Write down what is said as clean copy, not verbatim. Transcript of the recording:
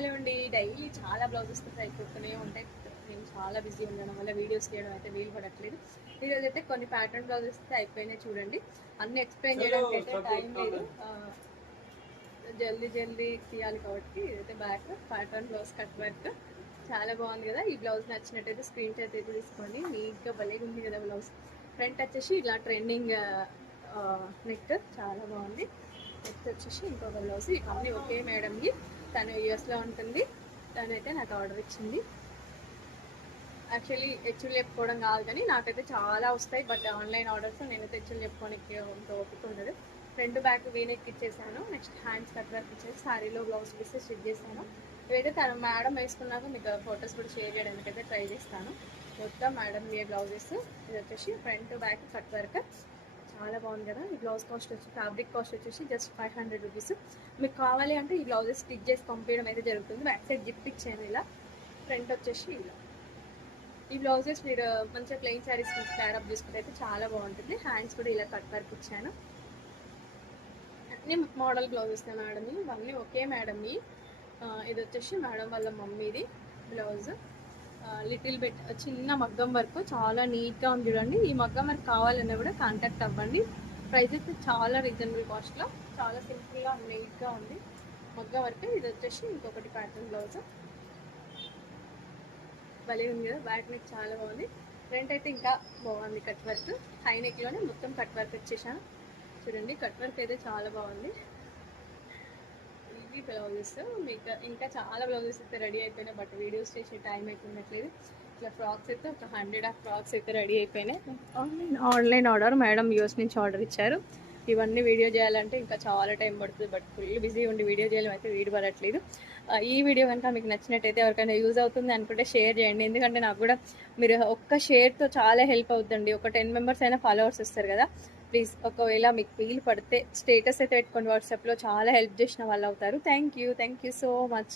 Hello అండి, daily చాలా blouses అయిపోతూనే ఉంటాయి. నేను చాలా బిజీ ఉండడం వల్ల వీడియోస్ చేయడం అయితే వీలు పడట్లేదు. ఈరోజు అయితే కొన్ని ప్యాటర్న్ బ్లౌజెస్ అయితే అయిపోయినాయి. చూడండి, అన్ని ఎక్స్ప్లెయిన్ చేయడానికి అయితే టైం లేదు, జల్దీ తీయాలి కాబట్టి ఇదైతే back pattern blouse cut work చాలా బాగుంది కదా. ఈ బ్లౌజ్ నచ్చినట్టయితే స్క్రీన్ షాట్ అయితే తీసుకోండి. నీట్గా భలేగా ఉంది కదా బ్లౌజ్. ఫ్రంట్ వచ్చేసి ఇలా ట్రెండింగ్ నెక్ చాలా బాగుంది. నెక్స్ట్ వచ్చేసి ఇంకొక బ్లౌజ్, ఇవన్నీ ఒకే మేడంకి. తను యూఎస్లో ఉంటుంది. తనైతే నాకు ఆర్డర్ ఇచ్చింది. యాక్చువల్లీ హెచ్చులు చెప్పుకోవడం కాదు, కానీ నాకైతే చాలా వస్తాయి. బట్ ఆన్లైన్ ఆర్డర్స్ నేనైతే హెచ్చులు చెప్పుకోనికి ఇంత ఓపిక ఉండదు. ఫ్రంట్ బ్యాక్ వీనెక్ ఇచ్చేసాను. నెక్స్ట్ హ్యాండ్స్ కట్ వర్క్ ఇచ్చేసి శారీలో బ్లౌజ్ పీసెస్ స్టిచ్ చేశాను. ఇవైతే తను మేడం వేసుకున్నాక మీకు ఫొటోస్ కూడా షేర్ చేయడానికైతే ట్రై చేస్తాను. మొత్తం మేడం ఏ బ్లౌజెస్. ఇది వచ్చేసి ఫ్రంట్ బ్యాక్ కట్ వర్క్ చాలా బాగుంది కదా. ఈ బ్లౌజ్ కాస్ట్ వచ్చి ఫ్యాబ్రిక్ కాస్ట్ వచ్చేసి జస్ట్ 500 రూపీస్. మీకు కావాలి అంటే ఈ బ్లౌజెస్ స్టిచ్ చేసి పంపించడం అయితే జరుగుతుంది. బ్యాక్ సైడ్ జిప్ ఇచ్చాను ఇలా. ఫ్రంట్ వచ్చేసి ఇలా. ఈ బ్లౌజెస్ మీరు మంచిగా ప్లెయిన్ శారీస్ క్యారప్ చేసుకుంటే అయితే చాలా బాగుంటుంది. హ్యాండ్స్ కూడా ఇలా కట్ వర్క్ ఇచ్చాను. అన్ని మోడల్ బ్లౌజెస్ మేడం, ఇవన్నీ ఒకే మేడంని. ఇది వచ్చేసి మేడం వాళ్ళ మమ్మీది బ్లౌజ్. లిటిల్ బిట్ చిన్న మగ్గం వర్క్ చాలా నీట్గా ఉంది చూడండి. ఈ మగ్గం వర్క్ కావాలన్నా కూడా కాంటాక్ట్ అవ్వండి. ప్రైజెస్ చాలా రీజనబుల్ కాస్ట్లో, చాలా సింపుల్గా నీట్గా ఉంది మగ్గం వర్క్. ఇది వచ్చేసి ఇంకొకటి ప్యాటర్న్ బ్లౌజ్ భలే ఉంది కదా. బ్యాక్ నెక్ చాలా బాగుంది. ఫ్రంట్ అయితే ఇంకా బాగుంది కట్ వర్క్. హై నెక్లోనే మొత్తం కట్ వర్క్ వచ్చేసాను చూడండి. కట్ వర్క్ అయితే చాలా బాగుంది. ఇవి బ్లౌజెస్. మీకు ఇంకా చాలా బ్లౌజెస్ అయితే రెడీ అయిపోయినాయి, బట్ వీడియోస్ చేసే టైం అయితే ఉండట్లేదు. ఇట్లా ఫ్రాక్స్ అయితే ఒక 100 ఆఫ్ ఫ్రాక్స్ అయితే రెడీ అయిపోయినాయి. ఆన్లైన్ ఆర్డర్ మేడం యూఎస్ నుంచి ఆర్డర్ ఇచ్చారు. ఇవన్నీ వీడియో చేయాలంటే ఇంకా చాలా టైం పడుతుంది, బట్ ఫుల్ బిజీ ఉండి వీడియో చేయడం అయితే వీలు పడట్లేదు. ఈ వీడియో కనుక మీకు నచ్చినట్టయితే ఎవరికైనా యూజ్ అవుతుంది అనుకుంటే షేర్ చేయండి. ఎందుకంటే నాకు కూడా మీరు ఒక్క షేర్తో చాలా హెల్ప్ అవుతుంది. ఒక 10 మెంబర్స్ అయినా ఫాలోవర్స్ వస్తారు కదా. ప్లీజ్ ఒకవేళ మీకు వీలు పడితే స్టేటస్ అయితే పెట్టుకోండి. వాట్సాప్లో చాలా హెల్ప్ చేసిన వాళ్ళు అవుతారు. Thank you so much.